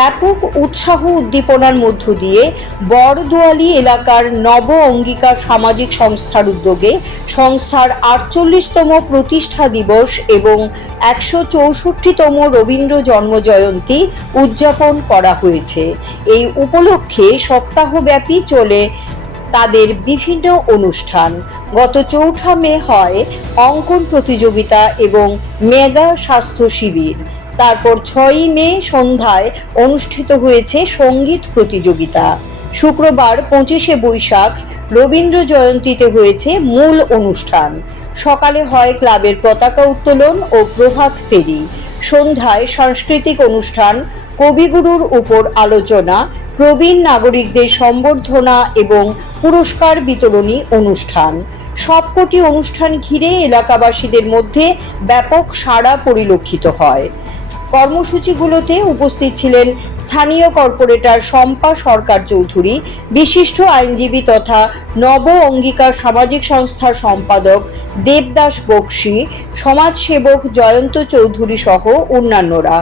ব্যাপক উৎসাহ উদ্দীপনার মধ্য দিয়ে বড়দোয়ালি এলাকার নব অঙ্গীকার সামাজিক সংস্থার উদ্যোগে সংস্থার ৪৮তম প্রতিষ্ঠা দিবস এবং ১৬৪তম রবীন্দ্র জন্মজয়ন্তী উদযাপন করা হয়েছে। এই উপলক্ষে সপ্তাহব্যাপী চলে তাদের বিভিন্ন অনুষ্ঠান। গত ৪ঠা মে হয় অঙ্কন প্রতিযোগিতা এবং মেগা স্বাস্থ্য শিবির। তারপর ৬ই মে সন্ধ্যায় অনুষ্ঠিত হয়েছে সঙ্গীত প্রতিযোগিতা। শুক্রবার ২৫শে বৈশাখ রবীন্দ্র জয়ন্তীতে হয়েছে মূল অনুষ্ঠান। সকালে হয় ক্লাবের পতাকা উত্তোলন ও প্রভাত ফেরি। সন্ধ্যায় সাংস্কৃতিক অনুষ্ঠান, কবিগুরুর উপর আলোচনা, প্রবীণ নাগরিকদের সম্বর্ধনা এবং পুরস্কার বিতরণী অনুষ্ঠান। সবকটি অনুষ্ঠান ঘিরে এলাকাবাসীদের মধ্যে ব্যাপক সাড়া পরিলক্ষিত হয়। কর্মসূচিগুলোতে উপস্থিত ছিলেন স্থানীয় কর্পোরেটর শম্পা সরকার চৌধুরী, বিশিষ্ট আইনজীবী তথা নব অঙ্গীকার সামাজিক সংস্থার সম্পাদক দেবদাস বক্সী, সমাজসেবক জয়ন্ত চৌধুরী সহ অন্যান্যরা।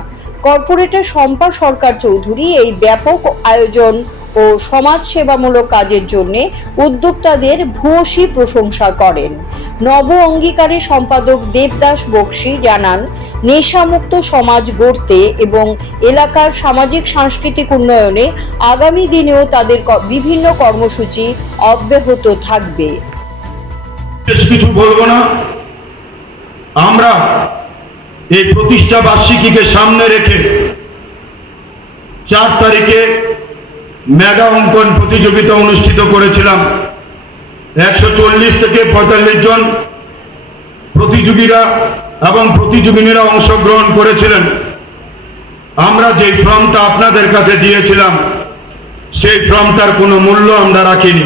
কর্পোরেটর শম্পা সরকার চৌধুরী এই ব্যাপক আয়োজন ও সমাজসেবামূলক কাজের জন্য উদ্যোক্তাদের ভূয়সী প্রশংসা করেন। নব অঙ্গীকারের সম্পাদক দেবদাস বক্সী জানান, নেশামুক্ত সমাজ গড়তে এবং এলাকার সামাজিক সাংস্কৃতিক উন্নয়নে আগামী দিনেও তাদের বিভিন্ন কর্মসূচি অব্যাহত থাকবে। কিছু বলবো না, আমরা এই প্রতিষ্ঠা বার্ষিকীকে সামনে রেখে ৪ তারিখে মেগা অঙ্কন প্রতিযোগিতা অনুষ্ঠিত করেছিলাম। ১৪০ থেকে ৪৫ জন প্রতিযোগীরা এবং প্রতিযোগিনীরা অংশগ্রহণ করেছিলেন। আমরা যে ফর্মটা আপনাদের কাছে দিয়েছিলাম সেই ফর্মটার কোনো মূল্য আমরা রাখিনি,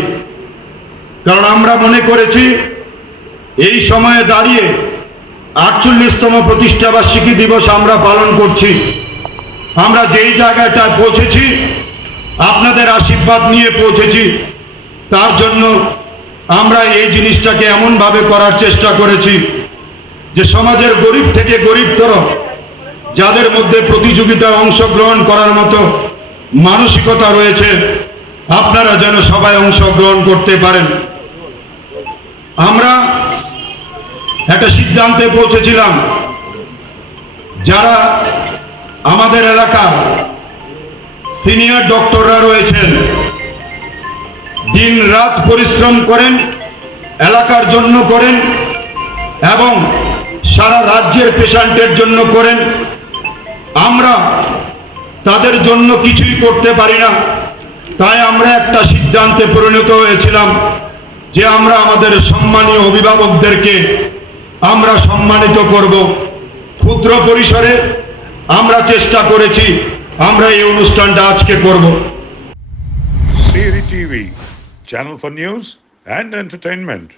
কারণ আমরা মনে করেছি এই সময়ে দাঁড়িয়ে ৪৮তম প্রতিষ্ঠা বার্ষিকী দিবস আমরা পালন করছি। আমরা যেই জায়গাটায় পৌঁছেছি আপনাদের আশীর্বাদ নিয়ে পৌঁছেছি, তার জন্য আমরা এই জিনিসটাকে এমনভাবে করার চেষ্টা করেছি যে সমাজের গরিব থেকে গরিবতর যাদের মধ্যে প্রতিযোগিতায় অংশগ্রহণ করার মতো মানসিকতা রয়েছে আপনারা যেন সবাই অংশগ্রহণ করতে পারেন। আমরা একটা সিদ্ধান্তে পৌঁছেছিলাম, যারা আমাদের এলাকার সিনিয়র ডক্টররা রয়েছেন, দিন রাত পরিশ্রম করেন, এলাকার জন্য করেন এবং সারা রাজ্যের পেশেন্টের জন্য করেন, আমরা তাদের জন্য কিছুই করতে পারি না। তাই আমরা একটা সিদ্ধান্তে পরিণত হয়েছিলাম যে আমরা আমাদের সম্মানীয় অভিভাবকদেরকে আমরা সম্মানিত করব। ক্ষুদ্র পরিসরে আমরা চেষ্টা করেছি আমরা এই অনুষ্ঠানটা আজকে করব। CAD TV, channel for news and entertainment.